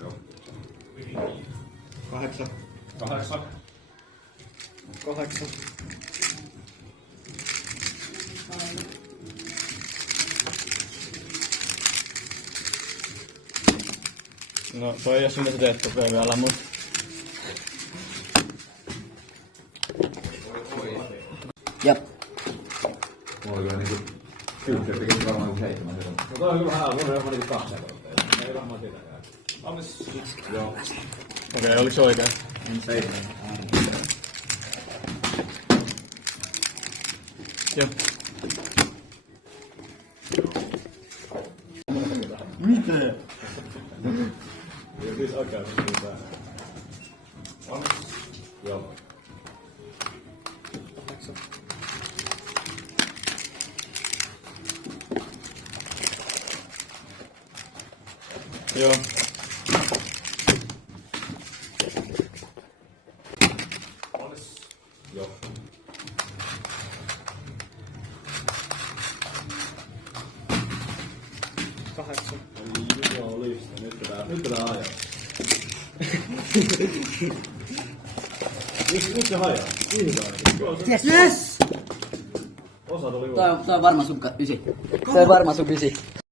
Joo. 8. 8. 8. No, toi ei oo sinne se teettu vielä, mut... Jep. Mulla oli kyllä niinku... Kyllä, teki varmaan 7 sekuntia. No toi on kyllä vähän, mulla on jopa niinku 2 sekuntia. Ei varmaan tietäkään. Joo. Okei, oliks oikein? 7. Joo. Mitä? Ei siis oikein mitään. Joo. Joo. Joo. Kahdeksan. Ei jumalista, nyt pitää ajaa. Nyt se hajaa. Yes! Osa tuli Tää on varmaan sun 9. Tää on varmaan sun 9.